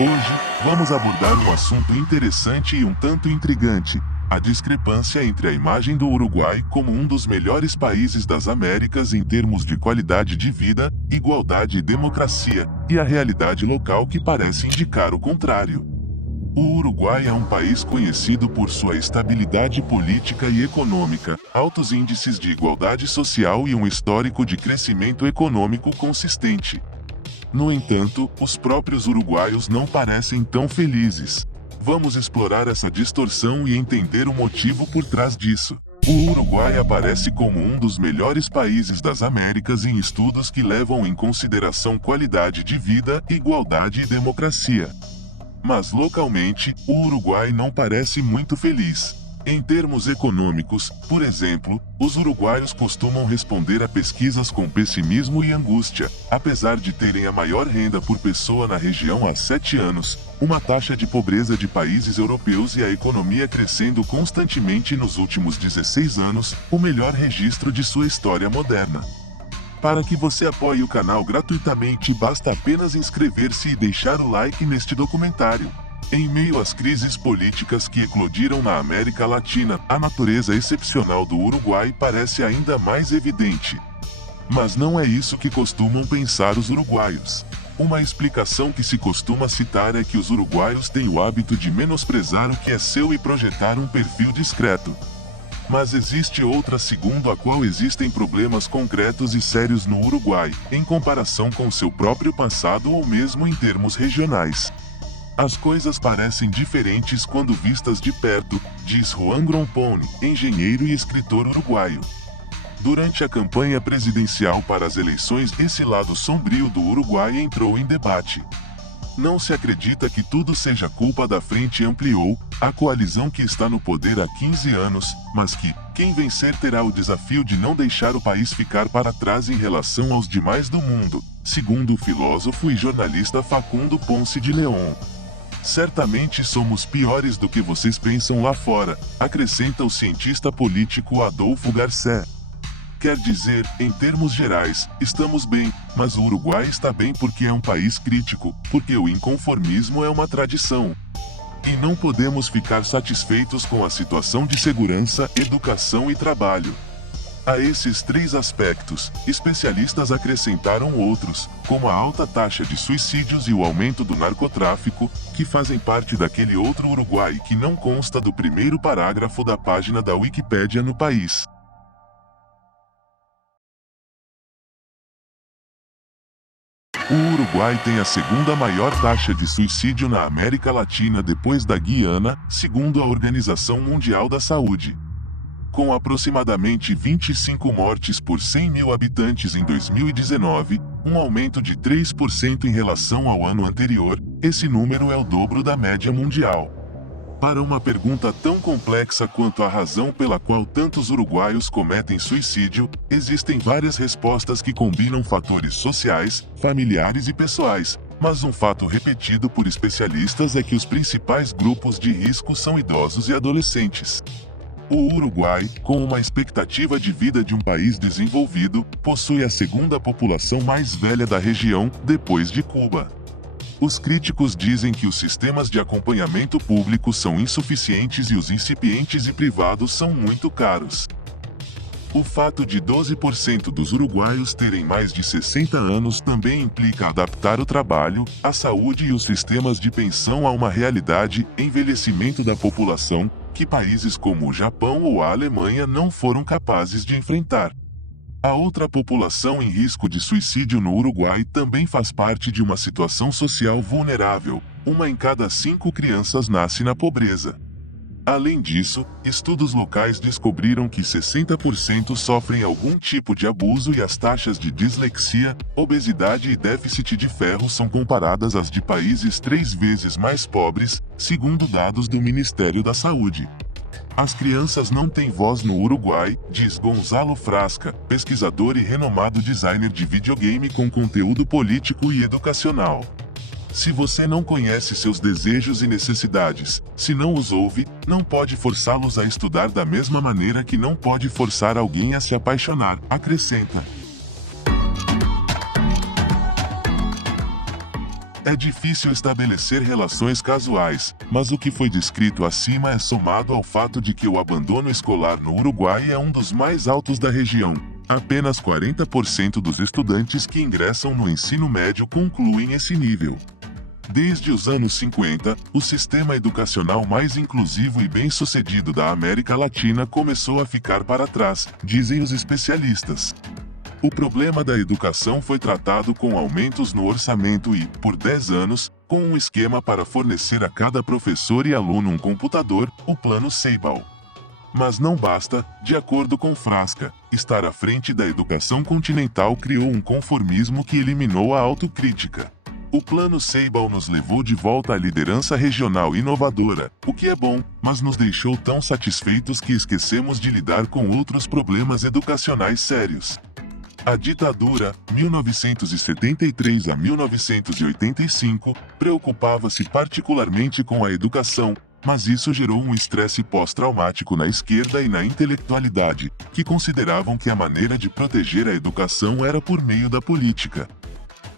Hoje, vamos abordar um assunto interessante e um tanto intrigante: a discrepância entre a imagem do Uruguai como um dos melhores países das Américas em termos de qualidade de vida, igualdade e democracia, e a realidade local que parece indicar o contrário. O Uruguai é um país conhecido por sua estabilidade política e econômica, altos índices de igualdade social e um histórico de crescimento econômico consistente. No entanto, os próprios uruguaios não parecem tão felizes. Vamos explorar essa distorção e entender o motivo por trás disso. O Uruguai aparece como um dos melhores países das Américas em estudos que levam em consideração qualidade de vida, igualdade e democracia. Mas localmente, o Uruguai não parece muito feliz. Em termos econômicos, por exemplo, os uruguaios costumam responder a pesquisas com pessimismo e angústia, apesar de terem a maior renda por pessoa na região há 7 anos, uma taxa de pobreza de países europeus e a economia crescendo constantemente nos últimos 16 anos, o melhor registro de sua história moderna. Para que você apoie o canal gratuitamente, basta apenas inscrever-se e deixar o like neste documentário. Em meio às crises políticas que eclodiram na América Latina, a natureza excepcional do Uruguai parece ainda mais evidente. Mas não é isso que costumam pensar os uruguaios. Uma explicação que se costuma citar é que os uruguaios têm o hábito de menosprezar o que é seu e projetar um perfil discreto. Mas existe outra segundo a qual existem problemas concretos e sérios no Uruguai, em comparação com seu próprio passado ou mesmo em termos regionais. As coisas parecem diferentes quando vistas de perto, diz Juan Grompone, engenheiro e escritor uruguaio. Durante a campanha presidencial para as eleições, esse lado sombrio do Uruguai entrou em debate. Não se acredita que tudo seja culpa da Frente Ampliou, a coalizão que está no poder há 15 anos, mas que, quem vencer terá o desafio de não deixar o país ficar para trás em relação aos demais do mundo, segundo o filósofo e jornalista Facundo Ponce de León. Certamente somos piores do que vocês pensam lá fora, acrescenta o cientista político Adolfo Garcés. Quer dizer, em termos gerais, estamos bem, mas o Uruguai está bem porque é um país crítico, porque o inconformismo é uma tradição. E não podemos ficar satisfeitos com a situação de segurança, educação e trabalho. A esses 3 aspectos, especialistas acrescentaram outros, como a alta taxa de suicídios e o aumento do narcotráfico, que fazem parte daquele outro Uruguai que não consta do primeiro parágrafo da página da Wikipédia no país. O Uruguai tem a segunda maior taxa de suicídio na América Latina depois da Guiana, segundo a Organização Mundial da Saúde. Com aproximadamente 25 mortes por 100 mil habitantes em 2019, um aumento de 3% em relação ao ano anterior, esse número é o dobro da média mundial. Para uma pergunta tão complexa quanto a razão pela qual tantos uruguaios cometem suicídio, existem várias respostas que combinam fatores sociais, familiares e pessoais, mas um fato repetido por especialistas é que os principais grupos de risco são idosos e adolescentes. O Uruguai, com uma expectativa de vida de um país desenvolvido, possui a segunda população mais velha da região, depois de Cuba. Os críticos dizem que os sistemas de acompanhamento público são insuficientes e os incipientes e privados são muito caros. O fato de 12% dos uruguaios terem mais de 60 anos também implica adaptar o trabalho, a saúde e os sistemas de pensão a uma realidade, envelhecimento da população, que países como o Japão ou a Alemanha não foram capazes de enfrentar. A outra população em risco de suicídio no Uruguai também faz parte de uma situação social vulnerável, 1 em cada 5 crianças nasce na pobreza. Além disso, estudos locais descobriram que 60% sofrem algum tipo de abuso e as taxas de dislexia, obesidade e déficit de ferro são comparadas às de países 3 vezes mais pobres, segundo dados do Ministério da Saúde. As crianças não têm voz no Uruguai, diz Gonzalo Frasca, pesquisador e renomado designer de videogame com conteúdo político e educacional. Se você não conhece seus desejos e necessidades, se não os ouve, não pode forçá-los a estudar da mesma maneira que não pode forçar alguém a se apaixonar, acrescenta. É difícil estabelecer relações casuais, mas o que foi descrito acima é somado ao fato de que o abandono escolar no Uruguai é um dos mais altos da região. Apenas 40% dos estudantes que ingressam no ensino médio concluem esse nível. Desde os anos 50, o sistema educacional mais inclusivo e bem-sucedido da América Latina começou a ficar para trás, dizem os especialistas. O problema da educação foi tratado com aumentos no orçamento e, por 10 anos, com um esquema para fornecer a cada professor e aluno um computador, o Plano Ceibal. Mas não basta, de acordo com Frasca, estar à frente da educação continental criou um conformismo que eliminou a autocrítica. O Plano Ceibal nos levou de volta à liderança regional inovadora, o que é bom, mas nos deixou tão satisfeitos que esquecemos de lidar com outros problemas educacionais sérios. A ditadura, 1973 a 1985, preocupava-se particularmente com a educação, mas isso gerou um estresse pós-traumático na esquerda e na intelectualidade, que consideravam que a maneira de proteger a educação era por meio da política.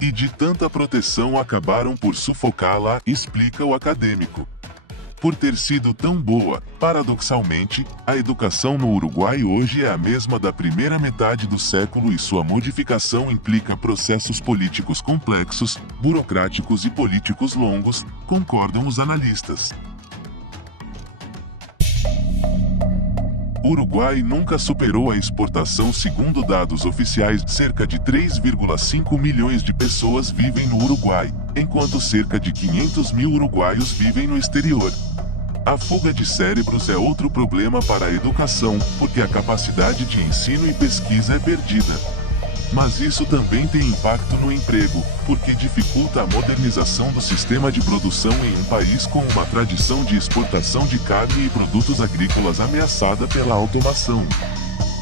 E de tanta proteção acabaram por sufocá-la, explica o acadêmico. Por ter sido tão boa, paradoxalmente, a educação no Uruguai hoje é a mesma da primeira metade do século e sua modificação implica processos políticos complexos, burocráticos e políticos longos, concordam os analistas. O Uruguai nunca superou a exportação segundo dados oficiais. Cerca de 3,5 milhões de pessoas vivem no Uruguai, enquanto cerca de 500 mil uruguaios vivem no exterior. A fuga de cérebros é outro problema para a educação, porque a capacidade de ensino e pesquisa é perdida. Mas isso também tem impacto no emprego, porque dificulta a modernização do sistema de produção em um país com uma tradição de exportação de carne e produtos agrícolas ameaçada pela automação.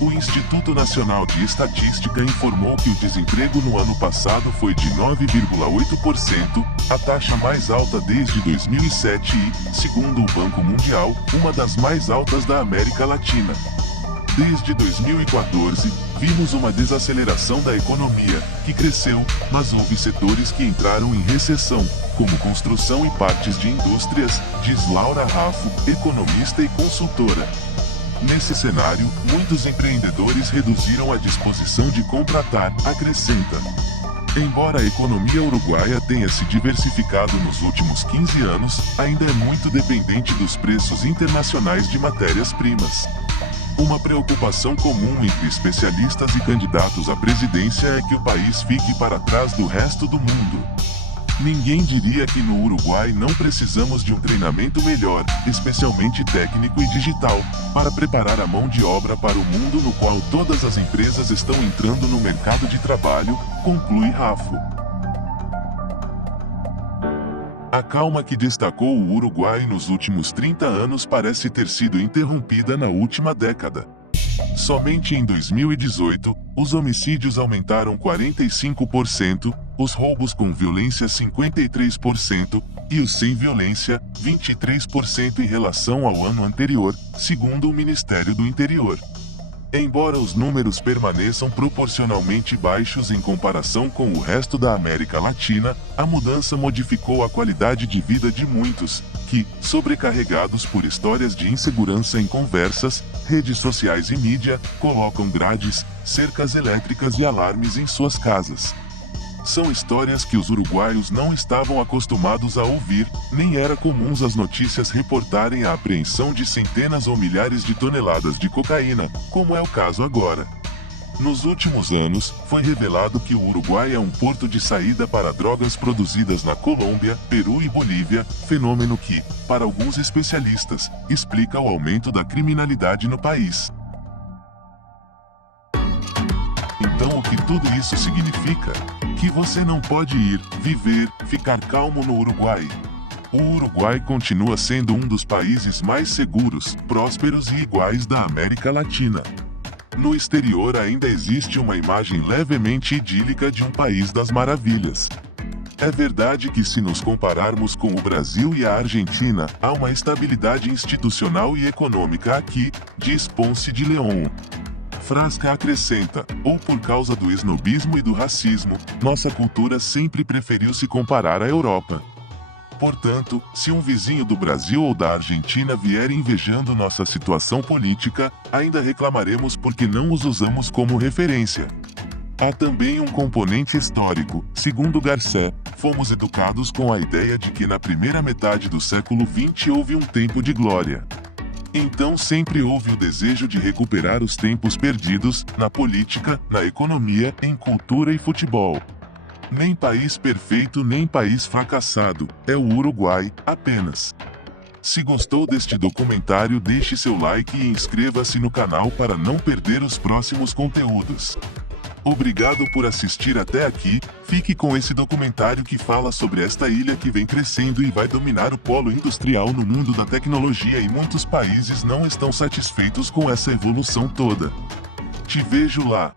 O Instituto Nacional de Estatística informou que o desemprego no ano passado foi de 9,8%, a taxa mais alta desde 2007 e, segundo o Banco Mundial, uma das mais altas da América Latina. Desde 2014, vimos uma desaceleração da economia, que cresceu, mas houve setores que entraram em recessão, como construção e partes de indústrias, diz Laura Raffo, economista e consultora. Nesse cenário, muitos empreendedores reduziram a disposição de contratar, acrescenta. Embora a economia uruguaia tenha se diversificado nos últimos 15 anos, ainda é muito dependente dos preços internacionais de matérias-primas. Uma preocupação comum entre especialistas e candidatos à presidência é que o país fique para trás do resto do mundo. Ninguém diria que no Uruguai não precisamos de um treinamento melhor, especialmente técnico e digital, para preparar a mão de obra para o mundo no qual todas as empresas estão entrando no mercado de trabalho, conclui Raffo. A calma que destacou o Uruguai nos últimos 30 anos parece ter sido interrompida na última década. Somente em 2018, os homicídios aumentaram 45%, os roubos com violência 53% e os sem violência 23% em relação ao ano anterior, segundo o Ministério do Interior. Embora os números permaneçam proporcionalmente baixos em comparação com o resto da América Latina, a mudança modificou a qualidade de vida de muitos, que, sobrecarregados por histórias de insegurança em conversas, redes sociais e mídia, colocam grades, cercas elétricas e alarmes em suas casas. São histórias que os uruguaios não estavam acostumados a ouvir, nem era comum as notícias reportarem a apreensão de centenas ou milhares de toneladas de cocaína, como é o caso agora. Nos últimos anos, foi revelado que o Uruguai é um porto de saída para drogas produzidas na Colômbia, Peru e Bolívia, fenômeno que, para alguns especialistas, explica o aumento da criminalidade no país. Então o que tudo isso significa? Que você não pode ir, viver, ficar calmo no Uruguai. O Uruguai continua sendo um dos países mais seguros, prósperos e iguais da América Latina. No exterior ainda existe uma imagem levemente idílica de um país das maravilhas. É verdade que se nos compararmos com o Brasil e a Argentina, há uma estabilidade institucional e econômica aqui, diz Ponce de León. Frasca acrescenta, ou por causa do snobismo e do racismo, nossa cultura sempre preferiu se comparar à Europa. Portanto, se um vizinho do Brasil ou da Argentina vier invejando nossa situação política, ainda reclamaremos porque não os usamos como referência. Há também um componente histórico. Segundo Garcés, fomos educados com a ideia de que na primeira metade do século XX houve um tempo de glória. Então sempre houve o desejo de recuperar os tempos perdidos, na política, na economia, em cultura e futebol. Nem país perfeito nem país fracassado, é o Uruguai, apenas. Se gostou deste documentário, deixe seu like e inscreva-se no canal para não perder os próximos conteúdos. Obrigado por assistir até aqui, fique com esse documentário que fala sobre esta ilha que vem crescendo e vai dominar o polo industrial no mundo da tecnologia e muitos países não estão satisfeitos com essa evolução toda. Te vejo lá.